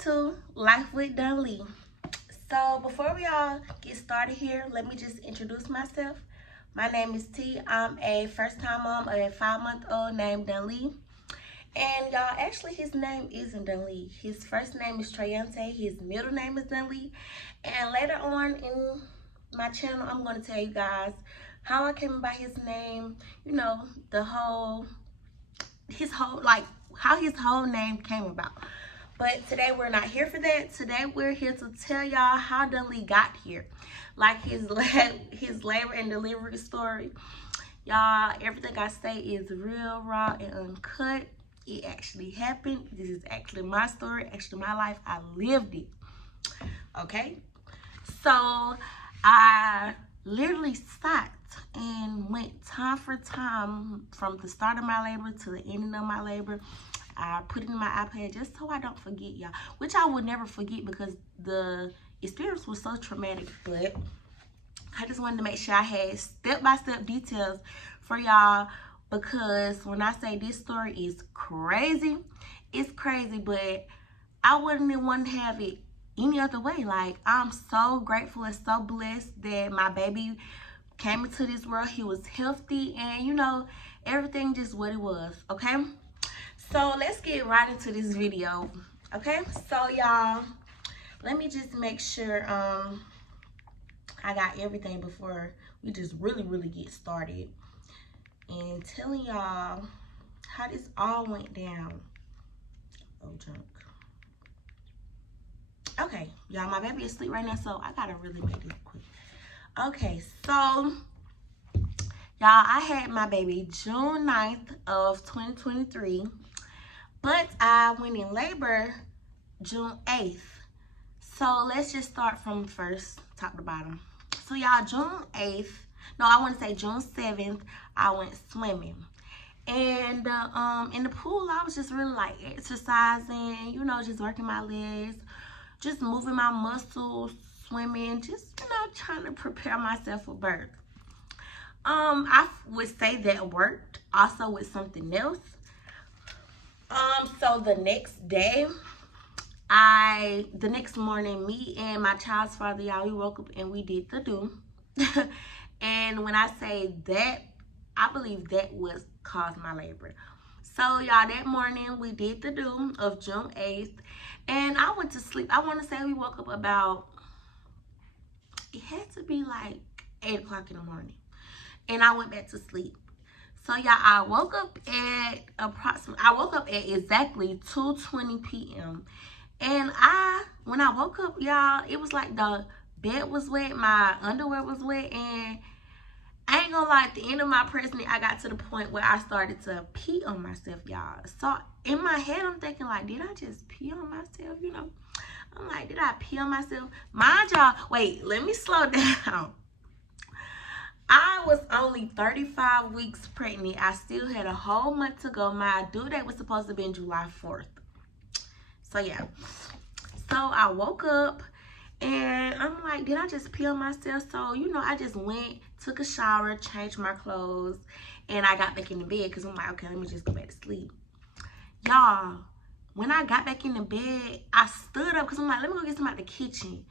to Life with Dunley. So before we all get started here, let me just introduce myself. My name is T. I'm a first-time mom of a 5-month-old named Dunley. And y'all, actually his name isn't Dunley. His first name is Treyante. His middle name is Dunley. And later on in my channel, I'm going to tell you guys how I came about his name. You know, how his whole name came about. But today we're not here for that. Today we're here to tell y'all how Dunley got here. Like his labor and delivery story. Y'all, everything I say is real, raw, and uncut. It actually happened. This is actually my story, actually my life. I lived it. Okay? So I literally sat and went time for time from the start of my labor to the ending of my labor. I put it in my iPad just so I don't forget, y'all, which I would never forget because the experience was so traumatic. But I just wanted to make sure I had step-by-step details for y'all, because when I say this story is crazy, it's crazy, but I wouldn't want to have it any other way. Like, I'm so grateful and so blessed that my baby came into this world. He was healthy and, you know, everything just what it was, okay? So let's get right into this video, okay? So y'all, let me just make sure I got everything before we just really get started and telling y'all how this all went down. Oh, junk. Okay, y'all, my baby is asleep right now, so I gotta really make this quick. Okay, so y'all, I had my baby June 9th of 2023, but I went in labor June 8th. So let's just start from first, top to bottom. So y'all, June 8th, no, I want to say June 7th, I went swimming. And in the pool, I was just really like exercising, you know, just working my legs, just moving my muscles, swimming, just, you know, trying to prepare myself for birth. I would say that worked also with something else. So the next day, the next morning, me and my child's father, y'all, we woke up and we did the do. And when I say that, I believe that was caused my labor. So y'all, that morning we did the do of June 8th, and I went to sleep. I want to say we woke up about, it had to be like 8 o'clock in the morning, and I went back to sleep. So y'all, I woke up at exactly 2:20 p.m. And when I woke up, y'all, it was like the bed was wet, my underwear was wet, and I ain't gonna lie, at the end of my pregnancy, I got to the point where I started to pee on myself, y'all. So in my head, I'm thinking like, did I just pee on myself? You know, I'm like, did I pee on myself? Mind y'all, wait, let me slow down. I was only 35 weeks pregnant. I still had a whole month to go. My due date was supposed to be in July 4th. So yeah. So I woke up and I'm like, did I just pee on myself? So, you know, I just went, took a shower, changed my clothes, and I got back in the bed because I'm like, okay, let me just go back to sleep. Y'all, when I got back in the bed, I stood up because I'm like, let me go get some out the kitchen.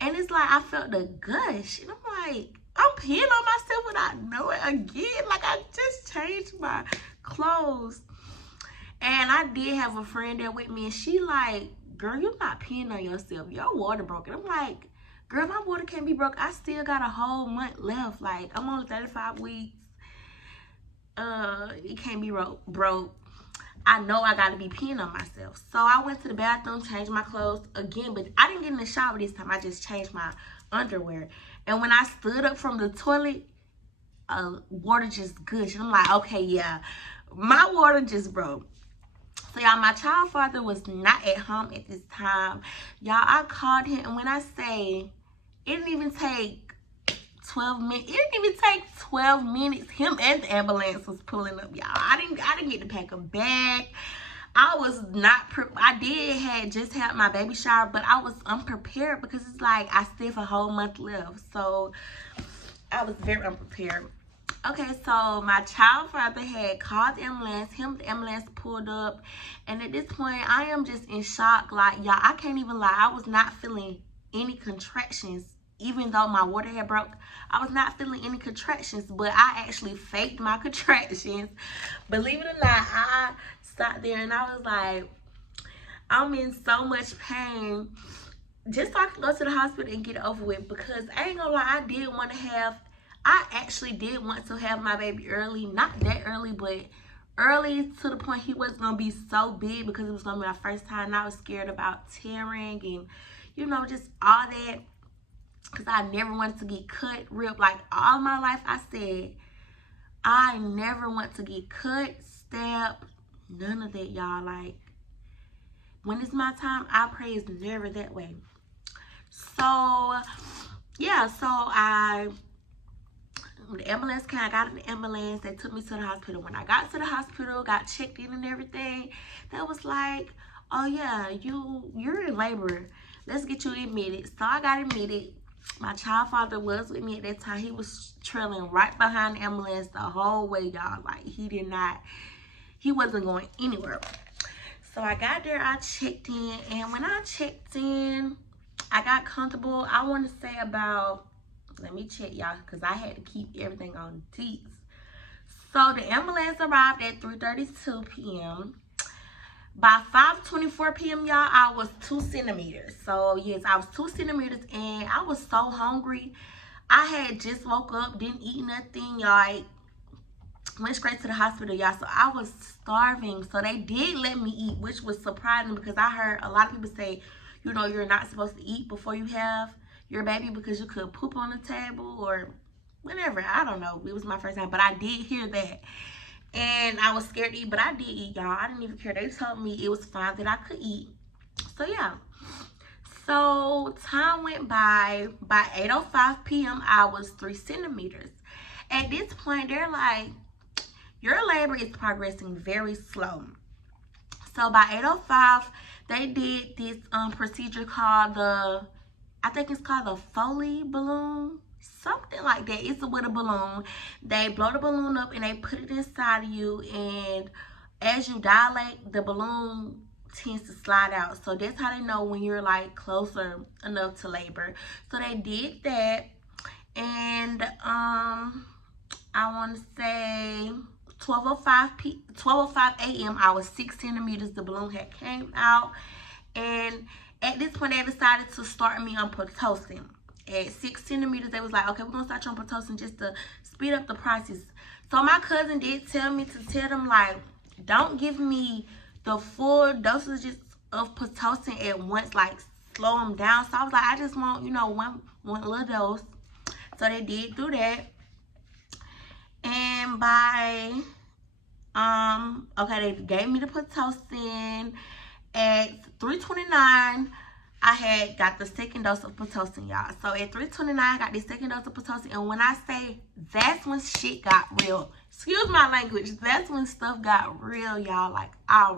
And it's like I felt the gush. And I'm like, I'm peeing on myself without knowing again. Like, I just changed my clothes. And I did have a friend there with me, and she like, girl, you're not peeing on yourself. Your water broke. And I'm like, girl, my water can't be broke. I still got a whole month left. Like, I'm only 35 weeks. It can't be broke. I know I got to be peeing on myself. So I went to the bathroom, changed my clothes again. But I didn't get in the shower this time. I just changed my underwear. And when I stood up from the toilet, water just gushed. I'm like, okay, yeah, my water just broke. So y'all, my child father was not at home at this time. Y'all, I called him, and when I say it didn't even take 12 minutes, it didn't even take 12 minutes. Him and the ambulance was pulling up, y'all. I didn't get to pack a bag. I was not, I just had my baby shower, but I was unprepared because it's like I still have a whole month left. So I was very unprepared. Okay, so my child father had called the ambulance. The ambulance pulled up. And at this point, I am just in shock. Like, y'all, I can't even lie. I was not feeling any contractions. Even though my water had broke, I was not feeling any contractions. But I actually faked my contractions. Believe it or not, I sat there and I was like, I'm in so much pain. Just so I can go to the hospital and get it over with. Because I ain't gonna lie, I actually did want to have my baby early. Not that early, but early to the point he wasn't going to be so big because it was going to be my first time. And I was scared about tearing and, you know, just all that. Because I never wanted to get cut, ripped. Like, all my life I said, I never want to get cut, stabbed, none of that, y'all. Like, when it's my time, I pray it's never that way. So, yeah, the ambulance came. I got in the ambulance. They took me to the hospital. When I got to the hospital, got checked in and everything, that was like, oh yeah, you're in labor. Let's get you admitted. So I got admitted. My child father was with me at that time. He was trailing right behind the ambulance the whole way, y'all. Like, he wasn't going anywhere. So I got there, I checked in, and when I checked in, I got comfortable. I want to say about, let me check, y'all, because I had to keep everything on deets. So the ambulance arrived at 3:32 p.m. By 5:24 p.m., y'all, I was 2 centimeters. So, yes, I was 2 centimeters, and I was so hungry. I had just woke up, didn't eat nothing, y'all. Went straight to the hospital, y'all. So I was starving. So they did let me eat, which was surprising because I heard a lot of people say, you know, you're not supposed to eat before you have your baby because you could poop on the table or whatever. I don't know. It was my first time, but I did hear that. And I was scared to eat, but I did eat, y'all. I didn't even care. They told me it was fine that I could eat. So, yeah. So, time went by. By 8:05 p.m., I was 3 centimeters. At this point, they're like, your labor is progressing very slow. So, by 8:05, they did this procedure called I think it's called the Foley balloon. Something like that. It's with a balloon. They blow the balloon up and they put it inside of you. And as you dilate, the balloon tends to slide out. So that's how they know when you're like closer enough to labor. So they did that. And I want to say 12:05 a.m. I was 6 centimeters. The balloon had came out. And at this point, they decided to start me on Pitocin. At 6 centimeters, they was like, okay, we're going to start you on Pitocin just to speed up the process. So my cousin did tell me to tell them, like, don't give me the full dosages of Pitocin at once, like, slow them down. So I was like, I just want, you know, one little dose. So they did do that. And by, okay, they gave me the Pitocin. At 3:29, I had got the second dose of Pitocin, y'all. So at 3:29, I got the second dose of Pitocin. And when I say that's when shit got real, excuse my language, that's when stuff got real, y'all. Like, I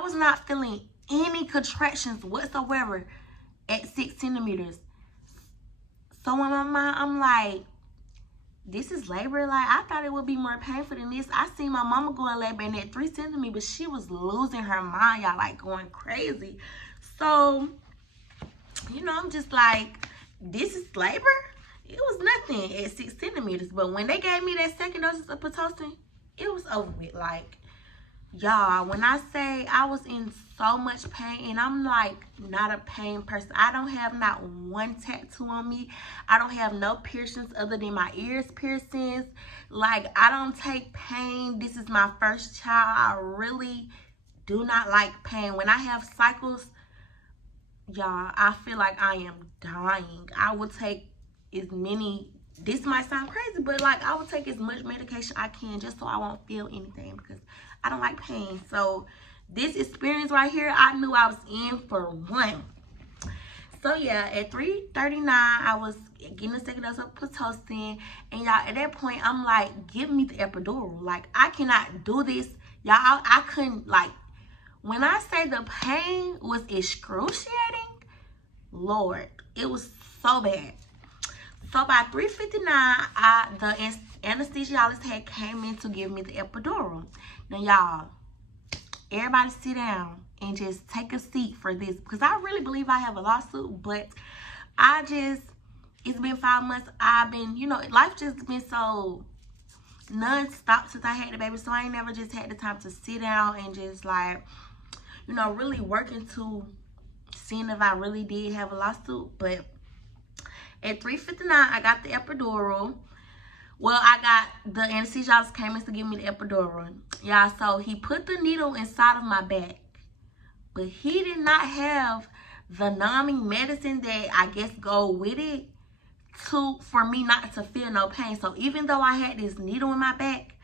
was not feeling any contractions whatsoever at 6 centimeters. So in my mind, I'm like, this is labor. Like, I thought it would be more painful than this. I seen my mama go in labor and at 3 centimeters, she was losing her mind, y'all, like going crazy. So, you know, I'm just like, this is labor? It was nothing at 6 centimeters. But when they gave me that second dose of Pitocin, it was over with. Like, y'all, when I say I was in so much pain, and I'm like not a pain person. I don't have not one tattoo on me. I don't have no piercings other than my ears piercings. Like, I don't take pain. This is my first child. I really do not like pain. When I have cycles, y'all, I feel like I am dying. I will take as many, this might sound crazy, but like I will take as much medication I can just so I won't feel anything because I don't like pain. So this experience right here, I knew I was in for one. So yeah, at 3:39, I was getting the second dose of Pitocin. And y'all, at that point, I'm like, give me the epidural. Like, I cannot do this. Y'all, I couldn't, like, when I say the pain was excruciating, Lord, it was so bad. So by 3:59, the anesthesiologist had came in to give me the epidural. Now, y'all, everybody sit down and just take a seat for this, because I really believe I have a lawsuit, but it's been 5 months. I've been, life just been so non-stop since I had the baby, so I ain't never just had the time to sit down and just like, really working to seeing if I really did have a lawsuit. But at 3:59, I got the epidural. Well, the anesthesiologist came in to give me the epidural. Y'all, so he put the needle inside of my back, but he did not have the numbing medicine that I guess go with it for me not to feel no pain. So even though I had this needle in my back,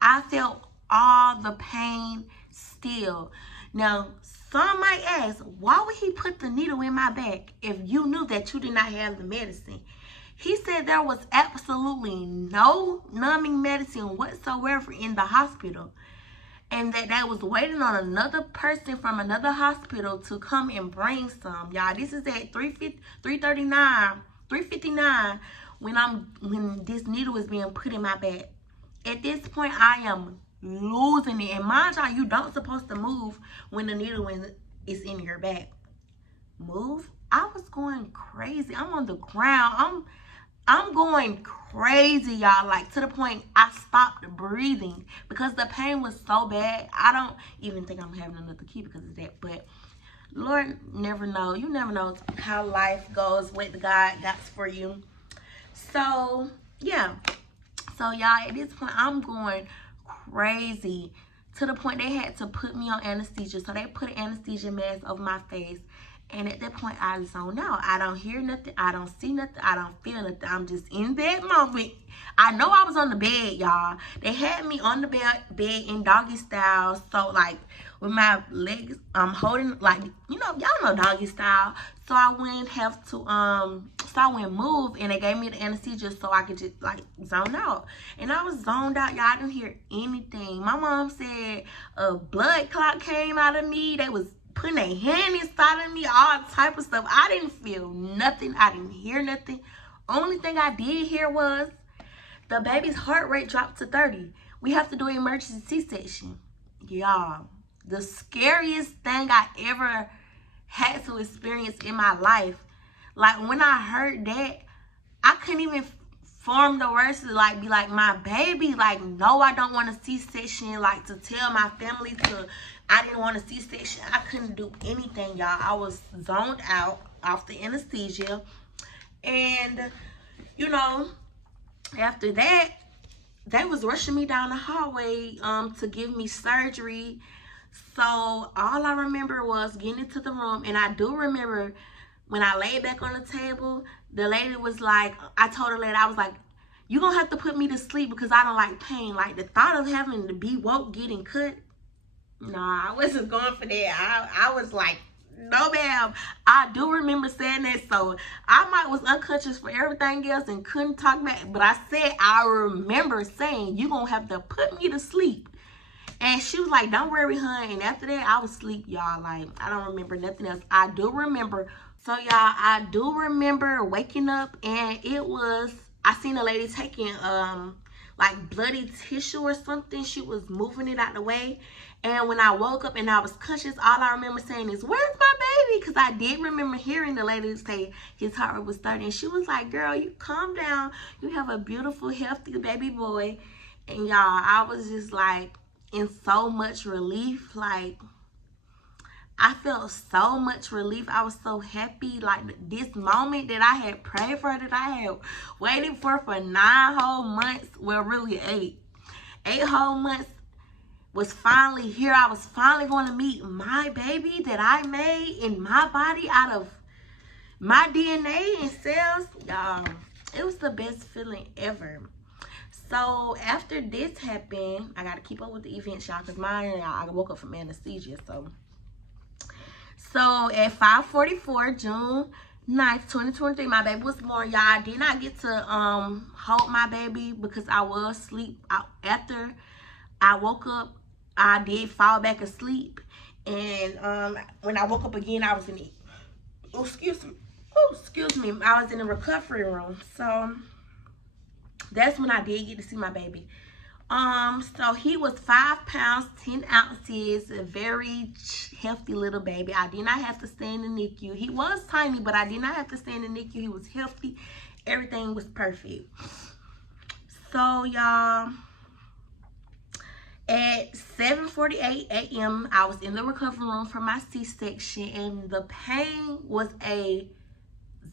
I felt all the pain still. Now, some might ask, why would he put the needle in my back if you knew that you did not have the medicine? He said there was absolutely no numbing medicine whatsoever in the hospital, and that they was waiting on another person from another hospital to come and bring some. Y'all, this is at 3:59 when this needle is being put in my back. At this point, I am losing it. And mind y'all, you don't supposed to move when the needle is in your back. Move? I was going crazy. I'm on the ground. I'm going crazy, y'all. Like, to the point I stopped breathing because the pain was so bad. I don't even think I'm having another kid because of that. But Lord, never know. You never know how life goes, what God got for you. So, yeah. So, y'all, at this point, I'm going crazy to the point they had to put me on anesthesia. So, they put an anesthesia mask over my face. And at that point, I zone out. I don't hear nothing. I don't see nothing. I don't feel nothing. I'm just in that moment. I know I was on the bed, y'all. They had me on the bed in doggy style. So, like, with my legs, I'm holding, like, y'all know doggy style. So, I wouldn't have to, so I wouldn't move. And they gave me the anesthesia so I could just, like, zone out. And I was zoned out, y'all. I didn't hear anything. My mom said a blood clot came out of me. They was putting their hand inside of me, all type of stuff. I didn't feel nothing. I didn't hear nothing. Only thing I did hear was the baby's heart rate dropped to 30. We have to do an emergency C-section. Y'all, the scariest thing I ever had to experience in my life. Like, when I heard that, I couldn't even form the words to, like, be like, my baby. Like, no, I don't want a C-section. Like, to tell my family I didn't want a C-section. I couldn't do anything, y'all. I was zoned out off the anesthesia. And, after that, they was rushing me down the hallway to give me surgery. So, all I remember was getting into the room. And I do remember when I laid back on the table, the lady was like, I told the lady, I was like, you're going to have to put me to sleep because I don't like pain. Like, the thought of having to be woke getting cut, nah, I wasn't going for that. I was like, no, ma'am. I do remember saying that. So I was unconscious for everything else and couldn't talk back. But I remember saying, you're going to have to put me to sleep. And she was like, don't worry, hun. And after that, I was asleep, y'all. Like, I don't remember nothing else. I do remember. So, y'all, I do remember waking up, and I seen a lady taking, like, bloody tissue or something. She was moving it out the way. And when I woke up and I was conscious, all I remember saying is, where's my baby? Because I did remember hearing the lady say his heart rate was 30. And she was like, girl, you calm down. You have a beautiful, healthy baby boy. And, y'all, I was just, like, in so much relief. Like, I felt so much relief. I was so happy. Like, this moment that I had prayed for, that I had waited for 9 whole months. Well, really 8. 8 whole months was finally here. I was finally going to meet my baby that I made in my body out of my DNA and cells. Y'all, it was the best feeling ever. So after this happened, I got to keep up with the events, y'all, because I woke up from anesthesia. So at 5:44, June 9th, 2023, my baby was born, y'all. I did not get to hold my baby because I was asleep. After I woke up, I did fall back asleep. And when I woke up again, I was in the, excuse me, I was in the recovery room. So That's when I did get to see my baby. So he was 5 pounds, 10 ounces, a very healthy little baby. I did not have to stay in the NICU. He was tiny, but I did not have to stay in the NICU. He was healthy. Everything was perfect. So, y'all, at 7:48 a.m., I was in the recovery room for my C-section, and the pain was a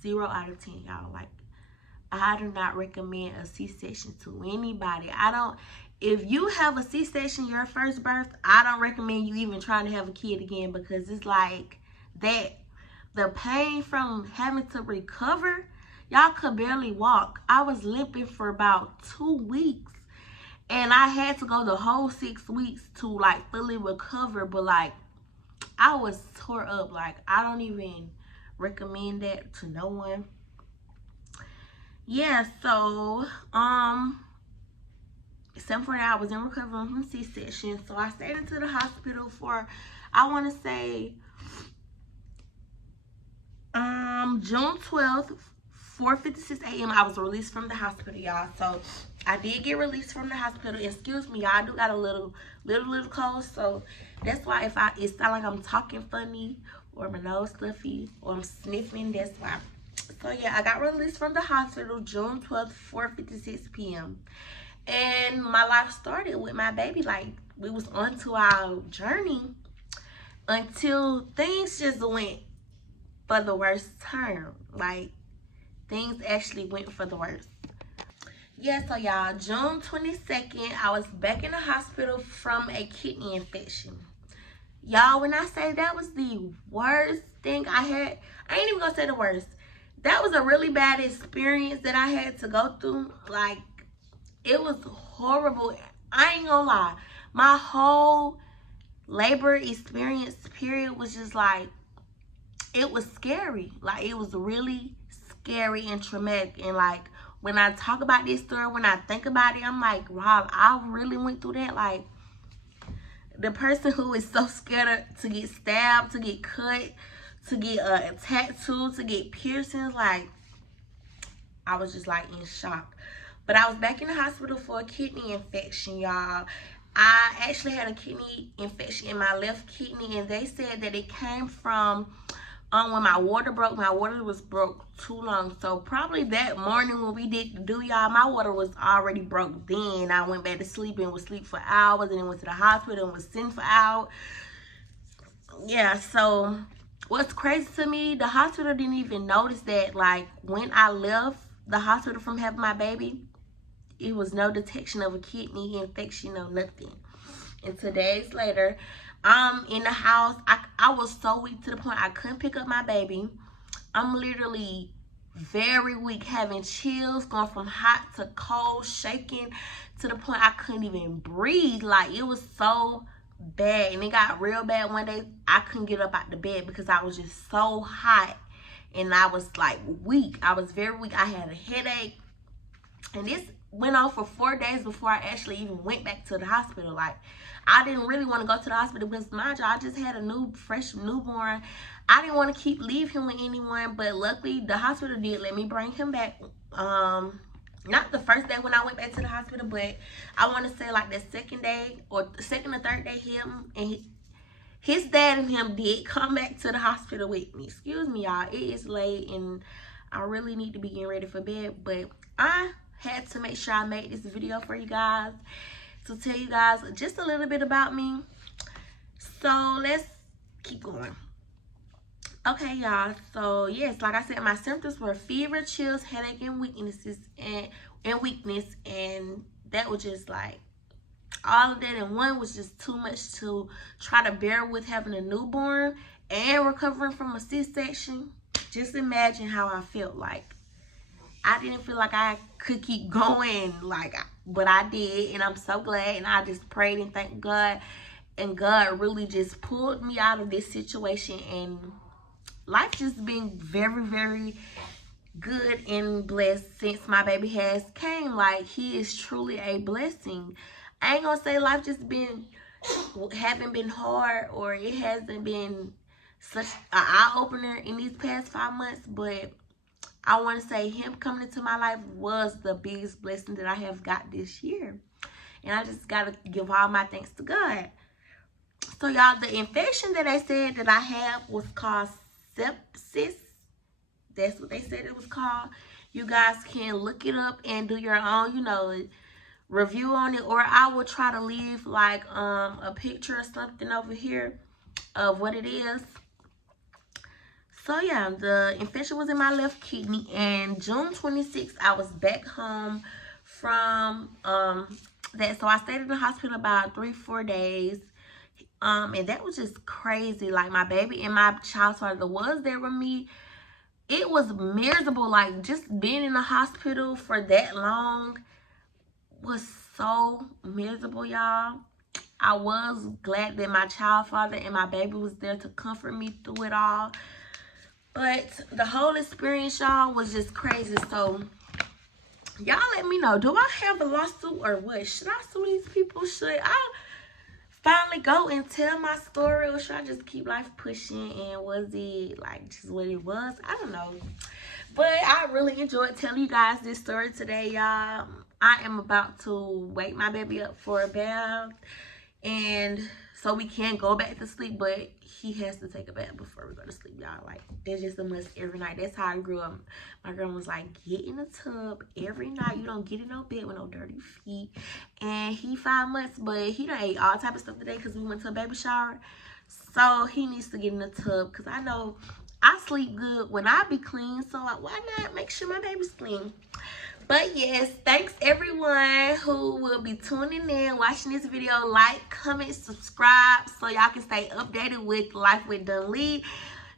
0 out of 10, y'all. Like, I do not recommend a C-section to anybody. If you have a C-section, your first birth, I don't recommend you even trying to have a kid again, because it's like that. The pain from having to recover, y'all could barely walk. I was limping for about 2 weeks, and I had to go the whole 6 weeks to like fully recover. But like, I was tore up. Like, I don't even recommend that to no one. Yeah, so 7:40, I was in recovery from C-section. So I stayed into the hospital for, I want to say, June 12th, 4:56 a.m. I was released from the hospital, y'all. So I did get released from the hospital. Excuse me, y'all. I do got a little cold, so that's why if it sound like I'm talking funny or my nose stuffy or I'm sniffing, that's why. So yeah, I got released from the hospital June 12th, 4:56 p.m. And my life started with my baby. Like, we was on to our journey until things just went for the worst turn. Like, things actually went for the worst. Yeah, so y'all, June 22nd, I was back in the hospital from a kidney infection. Y'all, when I say that was the worst thing I had, I ain't even gonna say the worst. That was a really bad experience that I had to go through. Like, it was horrible. I ain't gonna lie. My whole labor experience period was just like, it was scary. Like, it was really scary and traumatic. And like, when I talk about this story, when I think about it, I'm like, wow, I really went through that. Like, the person who is so scared to get stabbed, to get cut, to get a tattoo, to get piercings, like, I was just like in shock. But I was back in the hospital for a kidney infection, y'all. I actually had a kidney infection in my left kidney, and they said that it came from when my water broke. My water was broke too long. So probably that morning when we did do, y'all, my water was already broke then. I went back to sleep and was asleep for hours, and then went to the hospital and was sitting for hours. Yeah, so what's crazy to me, the hospital didn't even notice that. Like, when I left the hospital from having my baby, it was no detection of a kidney infection or nothing. And 2 days later, I'm in the house. I was so weak to the point I couldn't pick up my baby. I'm literally very weak, having chills, going from hot to cold, shaking to the point I couldn't even breathe. Like, it was so bad. And it got real bad one day. I couldn't get up out the bed because I was just so hot. And I was like weak. I was very weak. I had a headache. And this went on for 4 days before I actually even went back to the hospital. Like, I didn't really want to go to the hospital because, mind you, I just had a fresh newborn. I didn't want to leave him with anyone, but luckily the hospital did let me bring him back. Not the first day when I went back to the hospital, but I want to say like the second day or second or third day, him and his dad and him did come back to the hospital with me. Excuse me, y'all. It is late and I really need to be getting ready for bed, but I had to make sure I made this video for you guys to tell you guys just a little bit about me. So let's keep going. Okay, y'all. So yes, like I said, my symptoms were fever, chills, headache, and weakness, and that was just like all of that in one was just too much to try to bear with having a newborn and recovering from a C-section. Just imagine how I felt. Like, I didn't feel like I could keep going, but I did, and I'm so glad. And I just prayed and thanked God, and God really just pulled me out of this situation. And life just been very, very good and blessed since my baby has came. Like, he is truly a blessing. I ain't gonna say life just haven't been hard, or it hasn't been such an eye-opener in these past 5 months, but I want to say him coming into my life was the biggest blessing that I have got this year. And I just got to give all my thanks to God. So, y'all, the infection that they said that I had was called sepsis. That's what they said it was called. You guys can look it up and do your own, you know, review on it. Or I will try to leave, like, a picture or something over here of what it is. So, yeah, the infection was in my left kidney. And June 26th, I was back home from that. So, I stayed in the hospital about 3-4 days. And that was just crazy. Like, my baby and my child's father was there with me. It was miserable. Like, just being in the hospital for that long was so miserable, y'all. I was glad that my child father and my baby was there to comfort me through it all. But the whole experience, y'all, was just crazy. So, y'all let me know. Do I have a lawsuit or what? Should I sue these people? Should I finally go and tell my story, or should I just keep life pushing? And was it like just what it was? I don't know. But I really enjoyed telling you guys this story today, y'all. I am about to wake my baby up for a bath, and so we can go back to sleep, but he has to take a bath before we go to sleep, y'all. Like, that's just a must every night. That's how I grew up. My grandma was like, get in the tub every night. You don't get in no bed with no dirty feet. And he 5 months, but he done ate all type of stuff today because we went to a baby shower. So he needs to get in the tub, because I know I sleep good when I be clean. So why not make sure my baby's clean? But yes, thanks everyone who will be tuning in, watching this video. Like, comment, subscribe so y'all can stay updated with Life with Dunlee.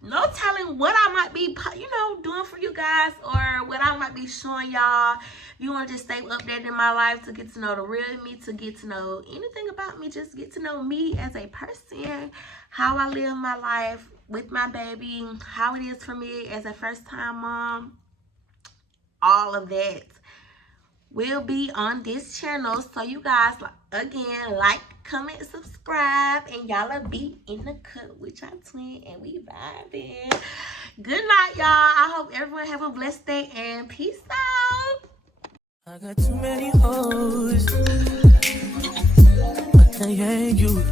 No telling what I might be, you know, doing for you guys, or what I might be showing y'all. If you want to just stay updated in my life, to get to know the real me, to get to know anything about me, just get to know me as a person, how I live my life with my baby, how it is for me as a first-time mom. All of that will be on this channel. So you guys, again, like, comment, subscribe, and y'all will be in the cut with y'all twin, and we vibing. Good night, y'all. I hope everyone have a blessed day, and peace out. I got too many hoes. I can't hang you.